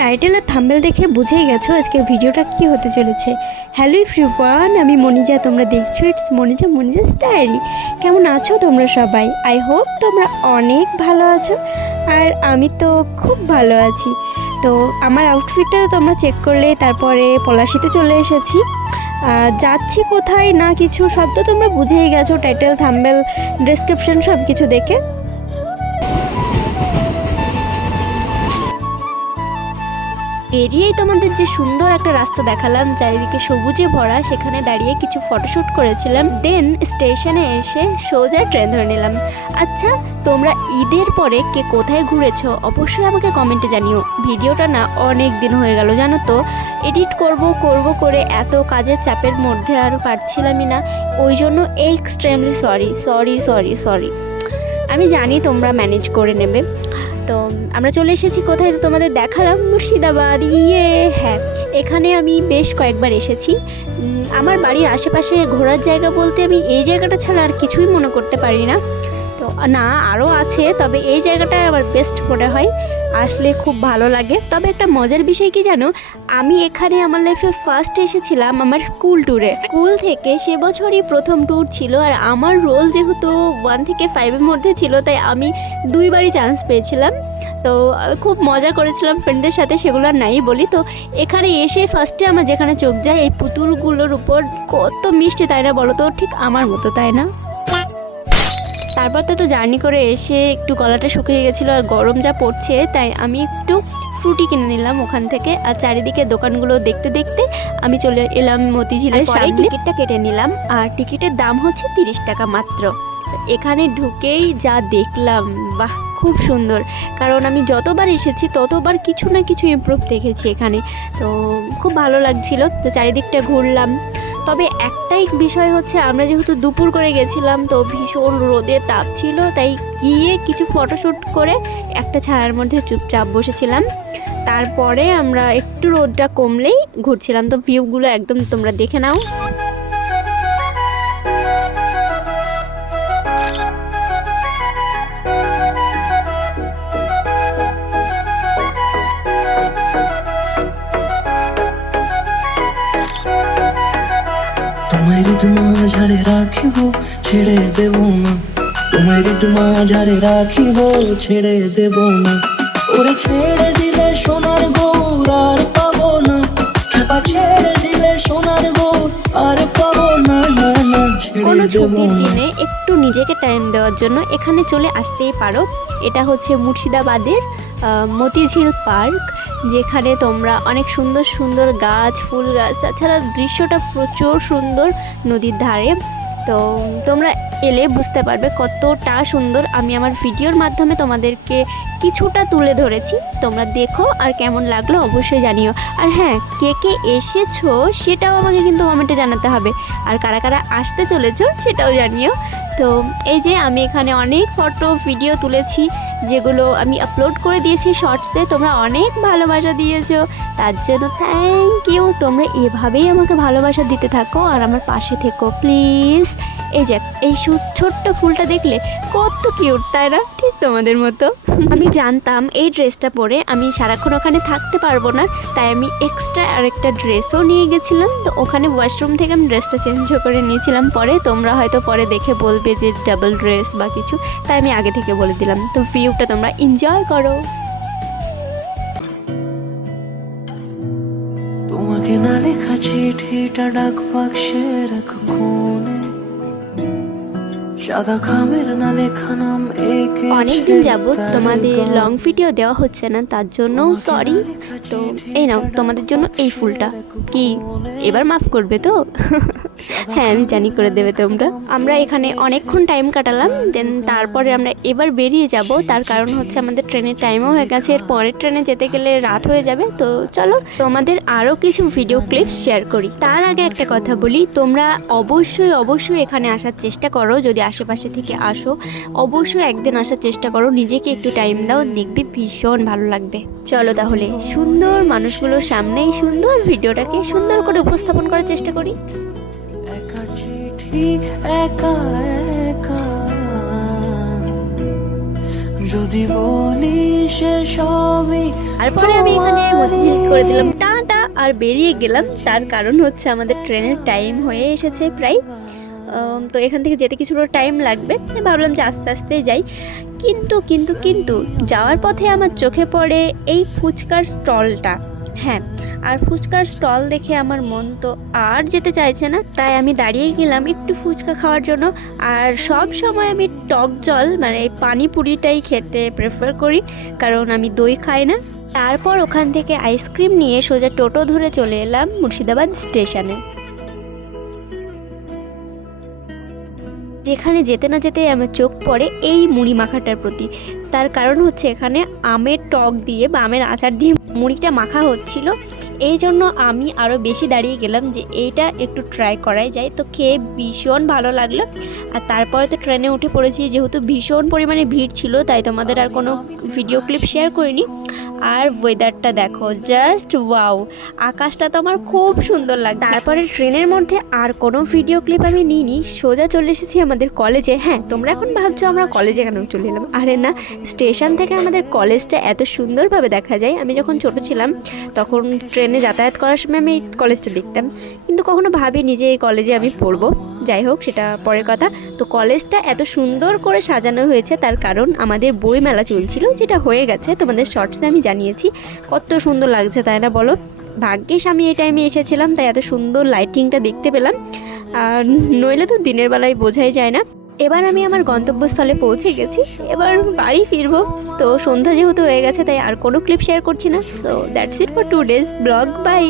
Title আর thumbnail দেখে বুঝেই গেছো আজকে ভিডিওটা কি হতে চলেছে। হ্যালো এভরিওয়ান আমি মনিজা, তোমরা দেখছ ইটস মনিজা মনিজা স্টাইরি কেমন আছো তোমরা সবাই? আই হোপ তোমরা অনেক ভালো আছো আর আমি তো খুব ভালো আছি। তো আমার আউটফিটটা তোমরা চেক করলে তারপরে পলাশিতে চলে এসেছি। যাচ্ছি কোথায় না কিছু সব তো তোমরা বুঝেই গেছো টাইটেল থাম্বেল ডেসক্রিপশন সব কিছু দেখে। বেরিয়েই তোমাদের যে সুন্দর একটা রাস্তা দেখালাম, চারিদিকে সবুজে ভরা, সেখানে দাঁড়িয়ে কিছু ফটোশ্যুট করেছিলাম দেন স্টেশনে এসে সোজা ট্রেন ধরে নিলাম। আচ্ছা তোমরা ঈদের পরে কে কোথায় ঘুরেছো? অবশ্যই আমাকে কমেন্টে জানিও। ভিডিওটা না অনেক দিন হয়ে গেল, জানো তো? এডিট করব করব করে এত কাজের চাপের মধ্যে আর পারছিলামই না। ওই জন্য extremely sorry sorry sorry sorry আমি জানি তোমরা ম্যানেজ করে নেবে। তো আমরা চলে এসেছি কোথায়? তোমাদের দেখালাম মুর্শিদাবাদ ইয়ে। হ্যাঁ এখানে আমি বেশ কয়েকবার এসেছি। আমার বাড়ির আশেপাশে ঘোরার জায়গা বলতে আমি এই জায়গাটা ছাড়া আর কিছুই মনে করতে পারি না। তো না আরও আছে, তবে এই জায়গাটা আমার বেস্ট মনে হয়। আসলে খুব ভালো লাগে। তবে একটা মজার বিষয় কি জানো? আমি এখানে আমার লাইফে ফার্স্ট এসেছিলাম আমার স্কুল ট্যুরে স্কুল থেকে সে বছরই প্রথম ট্যুর ছিল আর আমার রোল যেহেতু ওয়ান থেকে ফাইভের মধ্যে ছিল, তাই আমি দুইবারই চান্স পেয়েছিলাম। তো খুব মজা করেছিলাম ফ্রেন্ডদের সাথে, সেগুলো নাই বলি। তো, এখানে এসে ফার্স্টে আমার যেখানে চোখ যায়, এই পুতুলগুলোর উপর কত মিষ্টি তাই না বলো তো? ঠিক আমার মতো তাই না? তারপর তো তো জার্নি করে এসে একটু গলাটা শুকিয়ে গেছিল আর গরম যা পড়ছে তাই আমি একটু ফ্রুটি কিনে নিলাম ওখান থেকে। আর চারিদিকে দোকানগুলো দেখতে দেখতে আমি চলে এলাম মতিঝিলের সামনে। টিকিটটা কেটে নিলাম। আর টিকিটের দাম হচ্ছে তিরিশ টাকা মাত্র। এখানে ঢুকেই যা দেখলাম বাহ খুব সুন্দর। কারণ আমি যতবার এসেছি ততবার কিছু না কিছু ইমপ্রুভ দেখেছি এখানে। তো খুব ভালো লাগছিল। তো চারিদিকটা ঘুরলাম। তবে একটাই বিষয় হচ্ছে, আমরা যেহেতু দুপুর করে গেছিলাম, তো ভীষণ রোদে তাপ ছিল, তাই গিয়ে কিছু ফটোশ্যুট করে একটা ছায়ার মধ্যে চুপচাপ বসেছিলাম। তারপরে আমরা একটু রোদটা কমলেই ঘুরছিলাম। তো ভিউগুলো একদম তোমরা দেখে নাও। রাখিব ছেড়ে দেব না। মাঝারে রাখিব ছেড়ে দেব না। ওরে ছেড়ে দিলে সোনার গৌর আর পাবো না। খেপা ছেড়ে দিলে সোনার গৌর আর পাবো না না না ছেড়ে কোনো ছুটির দিনে একটু নিজেকে টাইম দেওয়ার জন্য এখানে চলে আসতেই পারো। এটা হচ্ছে মুর্শিদাবাদের আহ, মতিঝিল পার্ক যেখানে তোমরা অনেক সুন্দর সুন্দর গাছ ফুল গাছ তাছাড়া দৃশ্যটা প্রচুর সুন্দর নদীর ধারে। তো তোমরা এলে বুঝতে পারবে কতটা সুন্দর। আমি আমার ভিডিওর মাধ্যমে তোমাদেরকে কিছুটা তুলে ধরেছি। তোমরা দেখো আর কেমন লাগল অবশ্যই জানিও। আর হ্যাঁ কে কে এসেছ সেটাও আমাকে কিন্তু কমেন্টে জানাতে হবে। আর কারা কারা আসতে চলেছো সেটাও জানিও। তো এই যে আমি এখানে অনেক ফটো ভিডিও তুলেছি, যেগুলো আমি আপলোড করে দিয়েছি শর্টসে তোমরা অনেক ভালোবাসা দিয়েছ। তার জন্য থ্যাংক ইউ তোমরা এভাবেই আমাকে ভালোবাসা দিতে থাকো আর আমার পাশে থেকো প্লিজ এই যে, এই ছোট্ট ফুলটা দেখলে কত কিউট তাই না? ঠিক তোমাদের মতো। আমি জানতাম এই ড্রেসটা পরে আমি সারাক্ষণ ওখানে থাকতে পারব না, তাই আমি এক্সট্রা আরেকটা ড্রেসও নিয়ে গেছিলাম। তো ওখানে ওয়াশরুম থেকে আমি ড্রেসটা চেঞ্জও করে নিয়েছিলাম পরে। তোমরা হয়তো পরে দেখে বলবে যে ডাবল ড্রেস বা কিছু, তাই আমি আগে থেকে বলে দিলাম। তো ভিউটা তোমরা এনজয় করো। তোমাকে না লেখা চিঠিটা ডাক বাক্সে রাখো। অনেকদিন যাবত তোমাদের লং ভিডিও দেওয়া হচ্ছে না তার জন্য সরি তো এই নাও তোমাদের জন্য এই ফুলটা। কি? এবার মাফ করবে তো? হ্যাঁ আমি জানি করে দেবে তোমরা। আমরা এখানে অনেকক্ষণ টাইম কাটালাম দেন তারপরে আমরা এবার বেরিয়ে যাব। তার কারণ হচ্ছে আমাদের ট্রেনের টাইমও হয়ে গেছে। এর পরের ট্রেনে যেতে গেলে রাত হয়ে যাবে। তো চলো তোমাদের আরও কিছু ভিডিও ক্লিপ শেয়ার করি। তার আগে একটা কথা বলি তোমরা অবশ্যই অবশ্যই এখানে আসার চেষ্টা করো। যদি আশেপাশে থেকে আসো। অবশ্যই একদিন আসার চেষ্টা করো। নিজেকে একটু টাইম দাও দেখবে ভীষণ ভালো লাগবে। চলো তাহলে সুন্দর মানুষগুলোর সামনেই সুন্দর ভিডিওটাকে সুন্দর করে উপস্থাপন করার চেষ্টা করি। একা চিঠি একা একা। যদি বলি সে সবই তারপরে আমি এখানে মতিঝিল করে দিলাম। টাটা আর বেরিয়ে গেলাম। তার কারণ হচ্ছে আমাদের ট্রেনের টাইম হয়ে এসেছে প্রায়। তো এখান থেকে যেতে কিছুটা টাইম লাগবে। ভাবলাম যে আস্তে আস্তে যাই। কিন্তু কিন্তু কিন্তু যাওয়ার পথে আমার চোখে পড়ে এই ফুচকার স্টলটা। হ্যাঁ আর ফুচকার স্টল দেখে আমার মন তো আর যেতে চাইছে না। তাই আমি দাঁড়িয়ে গেলাম একটু ফুচকা খাওয়ার জন্য। আর সব সময় আমি টক জল মানে এই পানিপুরিটাই খেতে প্রেফার করি। কারণ আমি দই খাই না। তারপর ওখান থেকে আইসক্রিম নিয়ে সোজা টোটো ধরে চলে এলাম মুর্শিদাবাদ স্টেশনে। যেখানে যেতে না যেতে আমার চোখ পড়ে এই মুড়ি মাখাটার প্রতি। তার কারণ হচ্ছে এখানে আমের টক দিয়ে বা আমের আচার দিয়ে মুড়িটা মাখা হচ্ছিল। এই জন্য আমি আরও বেশি দাঁড়িয়ে গেলাম যে এইটা একটু ট্রাই করাই যায়। তো খেয়ে ভীষণ ভালো লাগল। আর তারপরে তো ট্রেনে উঠে পড়েছি, যেহেতু ভীষণ পরিমাণে ভিড় ছিল, তাই তোমাদের আর কোনো ভিডিও ক্লিপ শেয়ার করিনি। আর ওয়েদারটা দেখো জাস্ট ওয়াও আকাশটা তো আমার খুব সুন্দর লাগছে। তারপরে ট্রেনের মধ্যে আর কোনো ভিডিও ক্লিপ আমি নিইনি। সোজা চলে এসেছি আমাদের কলেজে হ্যাঁ তোমরা এখন ভাবছ আমরা কলেজে কেন চলে এলাম? আরে না স্টেশন থেকে আমাদের কলেজটা এত সুন্দরভাবে দেখা যায়। আমি যখন ছোট ছিলাম, তখন ট্রেনে যাতায়াত করার সময় আমি এই কলেজটা দেখতাম। কিন্তু কখনো ভাবিনি যে এই কলেজে আমি পড়ব। যাই হোক, সেটা পরের কথা। তো কলেজটা এত সুন্দর করে সাজানো হয়েছে, তার কারণ আমাদের বই মেলা চলছিল, যেটা হয়ে গেছে। তোমাদের শর্টসে আমি জানিয়েছি। কত সুন্দর লাগছে, তাই না বলো? ভাগ্যিস আমি এই টাইমে এসেছিলাম, তাই এত সুন্দর লাইটিংটা দেখতে পেলাম। আর নইলে তো দিনের বেলায় বোঝাই যায় না। এবার আমি আমার গন্তব্যস্থলে পৌঁছে গেছি। এবার বাড়ি ফিরবো। তো সন্ধ্যা যেহেতু হয়ে গেছে, তাই আর কোনো ক্লিপ শেয়ার করছি না। So that's it for today vlog bye